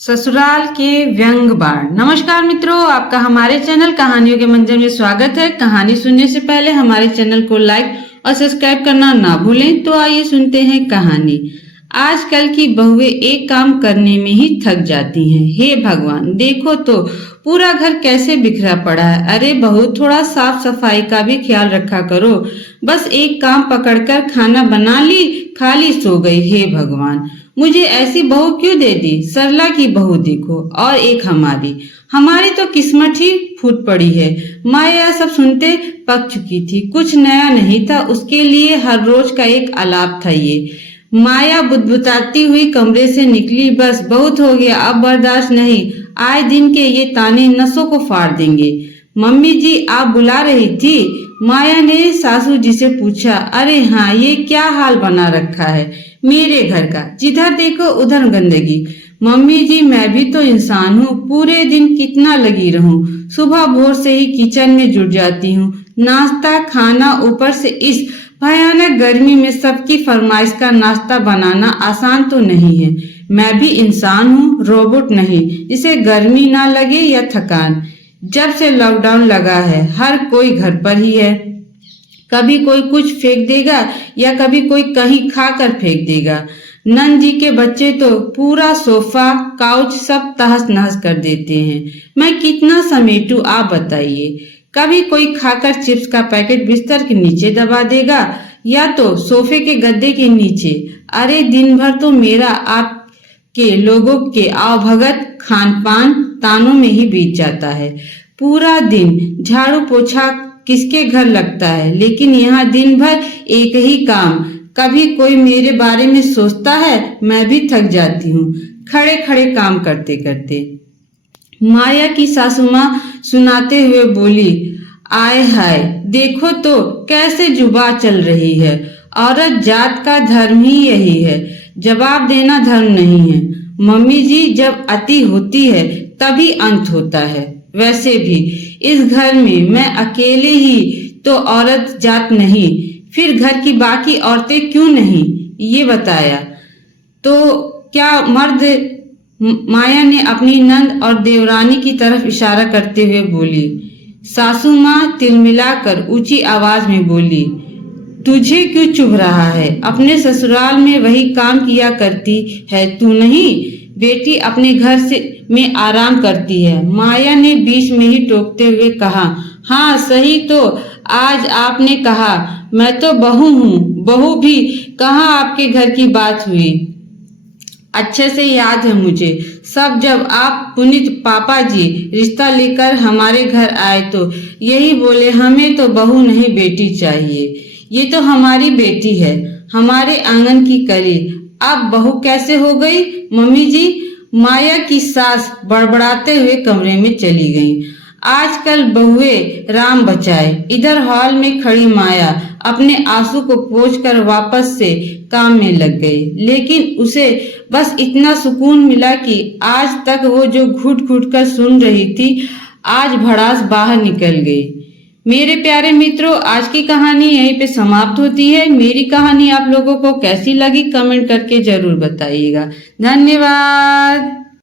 ससुराल के व्यंग बाण। नमस्कार मित्रों, आपका हमारे चैनल कहानियों के मंजर में स्वागत है। कहानी सुनने से पहले हमारे चैनल को लाइक और सब्सक्राइब करना ना भूलें। तो आइए सुनते हैं कहानी। आजकल की बहुएं एक काम करने में ही थक जाती हैं। हे भगवान, देखो तो पूरा घर कैसे बिखरा पड़ा है। अरे बहू, थोड़ा साफ सफाई का भी ख्याल रखा करो। बस एक काम पकड़कर खाना बना ली, खाली सो गई। हे भगवान, मुझे ऐसी बहू क्यों दे दी। सरला की बहू देखो, और एक हमारी तो किस्मत ही फूट पड़ी है। माया सब सुनते पक चुकी थी। कुछ नया नहीं था, उसके लिए हर रोज का एक आलाप था ये। माया बुदबुदाती हुई कमरे से निकली। बस बहुत हो गया, अब बर्दाश्त नहीं। आए दिन के ये ताने नसों को फाड़ देंगे। मम्मी जी, आप बुला रही थी? माया ने सासू जी से पूछा। अरे हाँ, ये क्या हाल बना रखा है मेरे घर का। जिधर देखो उधर गंदगी। मम्मी जी, मैं भी तो इंसान हूँ, पूरे दिन कितना लगी रहूं। सुबह भोर से ही किचन में जुट जाती हूँ। नाश्ता खाना, ऊपर से इस भयानक गर्मी में सबकी फरमाइश का नाश्ता बनाना आसान तो नहीं है। मैं भी इंसान हूँ, रोबोट नहीं जिसे गर्मी ना लगे या थकान। जब से लॉकडाउन लगा है, हर कोई घर पर ही है। कभी कोई कुछ फेंक देगा या कभी कोई कहीं खाकर फेंक देगा। नंद जी के बच्चे तो पूरा सोफा काउच सब तहस नहस कर देते हैं। मैं कितना समेटूं, आप बताइए। कभी कोई खाकर चिप्स का पैकेट बिस्तर के नीचे दबा देगा या तो सोफे के गद्दे के नीचे। अरे दिन भर तो मेरा आपके लोगों के आवभगत खान पान तानों में ही बीत जाता है। पूरा दिन झाड़ू पोछा किसके घर लगता है, लेकिन यहाँ दिन भर एक ही काम। कभी कोई मेरे बारे में सोचता है? मैं भी थक जाती हूँ खड़े खड़े काम करते करते। माया की सासू माँ सुनाते हुए बोली। आय हाय, देखो तो कैसे जुबा चल रही है। औरत जात का धर्म ही यही है, जवाब देना धर्म नहीं है। मम्मी जी, जब अति होती है तभी अंत होता है। वैसे भी इस घर में मैं अकेले ही तो औरत जात नहीं, फिर घर की बाकी औरतें क्यों नहीं, ये बताया तो क्या मर्द? माया ने अपनी नंद और देवरानी की तरफ इशारा करते हुए बोली। सासू माँ तिलमिलाकर ऊंची आवाज में बोली। तुझे क्यों चुभ रहा है? अपने ससुराल में वही काम किया करती है तू नहीं? बेटी अपने घर से में आराम करती है। माया ने बीच में ही टोकते हुए कहा। हाँ सही तो, आज आपने कहा। मैं तो बहू हूँ, बहू भी कहाँ आपके घर की बात हुई। अच्छे से याद है मुझे सब। जब आप पुनीत पापा जी रिश्ता लेकर हमारे घर आए तो यही बोले, हमें तो बहू नहीं बेटी चाहिए। ये तो हमारी बेटी है, हमारे आंगन की कली। अब बहू कैसे हो गई मम्मी जी? माया की सास बड़बड़ाते हुए कमरे में चली गई। आजकल बहुएं राम बचाए। इधर हॉल में खड़ी माया अपने आंसू को पोंछकर वापस से काम में लग गई। लेकिन उसे बस इतना सुकून मिला कि आज तक वो जो घुट घुट कर सुन रही थी, आज भड़ास बाहर निकल गई। मेरे प्यारे मित्रों, आज की कहानी यहीं पे समाप्त होती है। मेरी कहानी आप लोगों को कैसी लगी कमेंट करके जरूर बताइएगा। धन्यवाद।